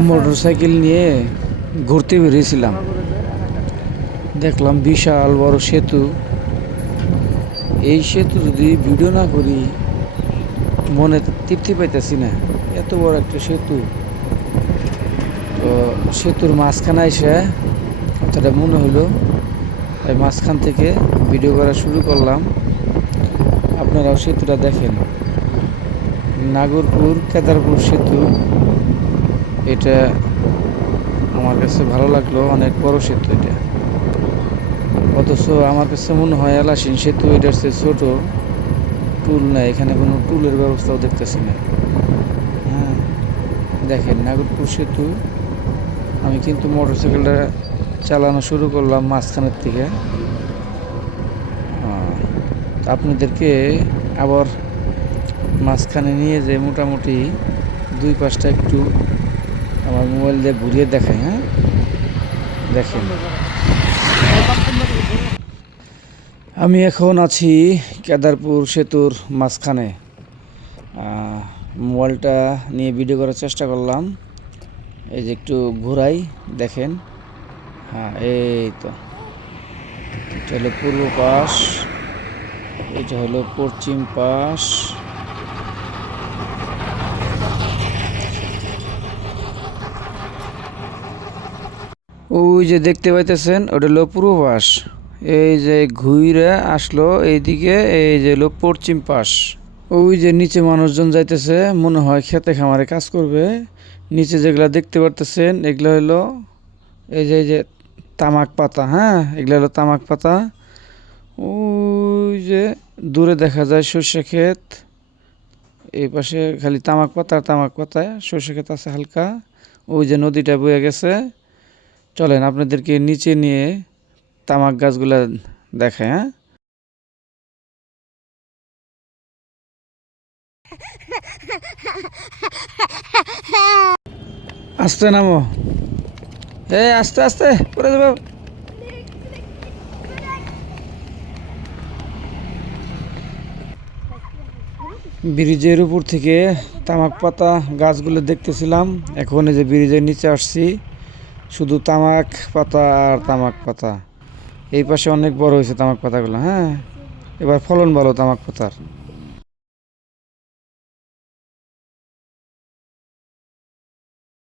Motorcycle নিয়ে ঘুরতে বেরিয়েছিলাম। দেখলাম বিশাল বড় সেতু। এই সেতু যদি ভিডিও না করি মনে তৃপ্তি পাইতেছি না। এত বড় একটা সেতু, তো সেতুর মাঝখানে এসে কথাটা মনে হলো, এই মাঝখান থেকে ভিডিও করা শুরু করলাম। আপনারাও সেতুটা দেখেন, নাগরপুর কেদারপুর সেতু। এটা আমার কাছে ভালো লাগলো, অনেক বড় সেতু এটা। অথচ আমার কাছে মনে হয় এলাসিন সেতু এটার চেয়ে ছোট। টুল নাই এখানে, কোনো টুলের ব্যবস্থাও দেখতেছি না। হ্যাঁ, দেখেন নাগরপুর সেতু। আমি কিন্তু মোটরসাইকেলটা চালানো শুরু করলাম মাঝখানের থেকে। আপনাদেরকে আবার মাঝখানে নিয়ে যে মোটামুটি দুই পাশটা একটু আমার মোবাইল দিয়ে ঘুরিয়ে দেখাই। হ্যাঁ, দেখেন আমি এখন আছি কেদারপুর সেতুর মাঝখানে। মোবাইলটা নিয়ে ভিডিও করার চেষ্টা করলাম। এই যে একটু ঘোরাই, দেখেন। হ্যাঁ, এই তো এটা হলো পূর্ব পাশ, এটা হলো পশ্চিম পাশ। ওই যে দেখতে পাইতেছেন ওটা হলো পূর্ব পাশ। এই যে ঘুরে আসলো এইদিকে, এই যে হলো পশ্চিম পাশ। ওই যে নিচে মানুষজন যাইতেছে, মনে হয় খেতে খামারে কাজ করবে। নিচে যেগুলা দেখতে পারতেছেন এগুলো হলো এই যে তামাক পাতা। হ্যাঁ, এগুলো হলো তামাক পাতা। ওই যে দূরে দেখা যায় সর্ষে ক্ষেত। এই পাশে খালি তামাক পাতা আর তামাক পাতা, সর্ষে ক্ষেত আছে হালকা। ওই যে নদীটা বয়ে গেছে। চলেন আপনাদেরকে নিচে নিয়ে তামাক গাছগুলা দেখায়। হ্যাঁ, আস্তে নামো, আস্তে আস্তে পড়ে যাবো। ব্রিজের উপর থেকে তামাক পাতা গাছগুলো দেখতেছিলাম। এখন এই যে ব্রিজের নিচে আসছি, শুধু তামাক পাতা আর তামাক পাতা। এই পাশে অনেক বড় হয়েছে তামাক পাতাগুলো। হ্যাঁ, এবার ফলন ভালো তামাক পাতার।